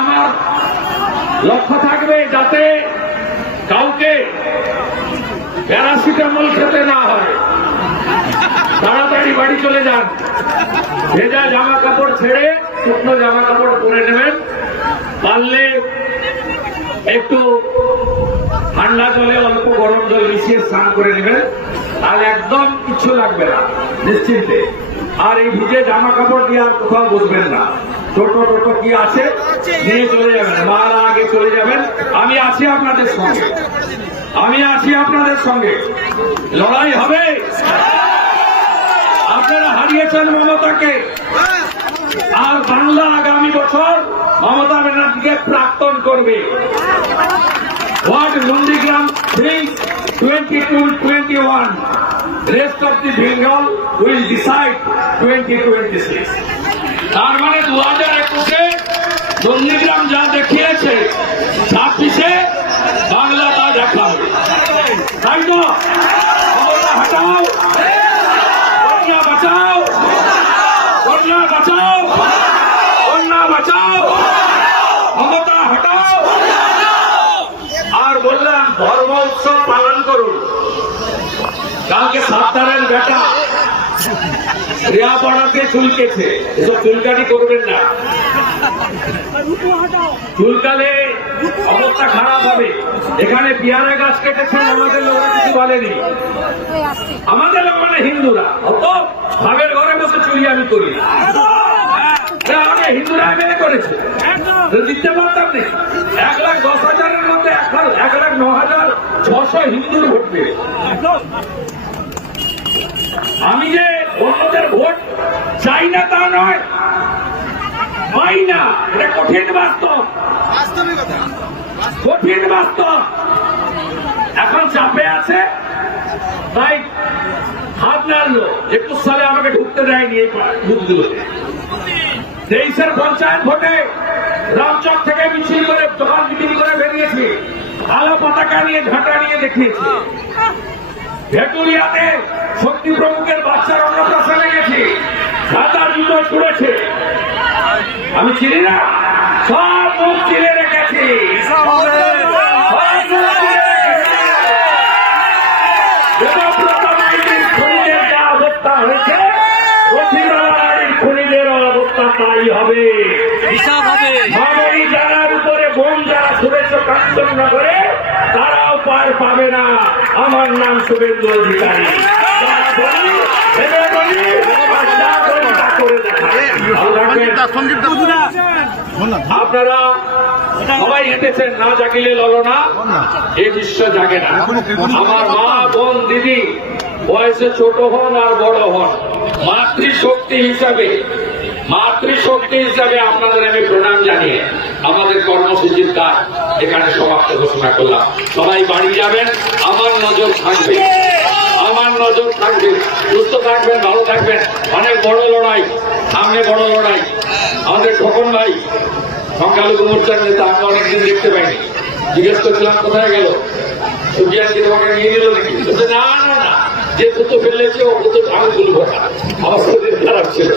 আমার লক্ষ্য থাকবে যাতে কাউকে প্যারাসিটামল খেতে না হয়। তাড়াতাড়ি বাড়ি চলে যান। ভেজা জামা কাপড় ছেড়ে শুকনো জামা কাপড় পরে নেবেন। পারলে একটু ঠান্ডা জলে অল্প গরম জল মিশিয়ে স্নান করে নেবেন। তাহলে একদম কিছু লাগবে না, নিশ্চিন্তে। আর এই ভিজে জামা কাপড় দিয়ে আর কোথাও বসবেন না। টোটো টোটো কি আছে? নিয়ে চলে যাবেন মারা আগে চলে যাবেন। আমি আছি আপনাদের সঙ্গে। আমি আছি আপনাদের সঙ্গে। লড়াই হবে। আপনারা হারিয়েছেন মমতাকে। আর বাংলা আগামী বছর মমতা ব্যানার্জিকে প্রাক্তন করবে। What Nundigram thinks 22-21. Rest of will decide will decide 2026. তার মানে দু হাজার একুশে নন্দীগ্রাম যা দেখিয়েছে ছাব্বিশে বাংলা তা দেখাবে তাই তো? হটাও। কন্যা বাঁচাও। কন্যা বাঁচাও। কন্যা বাঁচাও। ক্ষমতা হটাও। আর বললাম, ধর্ম উৎসব পালন করুন। কালকে সাবধানের বেটা রিয়া পড়াতে চুলকেছে। এসব চুলকানি করবেন না। চুলকালে অবস্থা খারাপ হবে। এখানে পেয়ারা গাছ কেটেছেন, আমাদের লোকরা কিছু বলেনি। আমাদের লোক মানে হিন্দুরা। অত ভাবের ঘরে বসে চুরি আমি করি হিন্দুরা মেনে করেছে। দিতে পারতাম নেই। এক লাখ দশ হাজারের মধ্যে এক লাখ ন হাজার ছশো হিন্দুর ভোট পেয়ে আমি যে অন্যদের ভোট চাই না তা নয়। পাই না, এটা কঠিন বাস্তব। কঠিন বাস্তব। এখন চাপে আছে। তাই হাত নাড়লো একুশ সালে আমাকে ঢুকতে দেয়নি এই বুথগুলোতে তেইশের পঞ্চায়েত ভোটে রামচক থেকে মিছিল করে দোকান বিক্রি করে বেরিয়েছি। আলো পতাকা নিয়ে, ঝাঁটা নিয়ে দেখিয়েছি। ভেটুরিয়াতে শক্তি প্রমুখের বাচ্চার অন্নপ্রাশনে গেছি। জুতো ছুড়েছে আমি চিনি না। সব মুখ চিনে রেখেছি। তারাও পার পাবে না। আমার নাম শুভেন্দু অধিকারী যা বলি, ভেবে বলি, আর যা করি তা করে দেখাই। ভালো আপনারা সবাই হেঁটেছেন, না জাগিলে ললনা এই বিশ্ব জাগে না। আমার মা, বোন, দিদি, বয়সে ছোট হন আর বড় হন। মাতৃশক্তি হিসাবে মাতৃশক্তি হিসাবে আপনাদের আমি প্রণাম জানিয়ে আমাদের কর্মসূচির কাজ এখানে সমাপ্ত ঘোষণা করলাম। সবাই বাড়ি যাবেন, আমার নজর থাকবে। নজর থাকবে। সুস্থ থাকবেন, ভালো থাকবেন। অনেক বড় লড়াই, সামনে বড় লড়াই। আমাদের খোকন ভাই, সংখ্যালঘু মোর্চার নেতা আমি অনেকদিন দেখতে পাইনি। জিজ্ঞেস করছিলাম, কোথায় গেল? সুজিয়াকে তোমাকে নিয়ে নিল নাকি? না না না। যে থুতো ফেলেছে, ও থুতো আমি তুলব না। আমার খারাপ ছিল।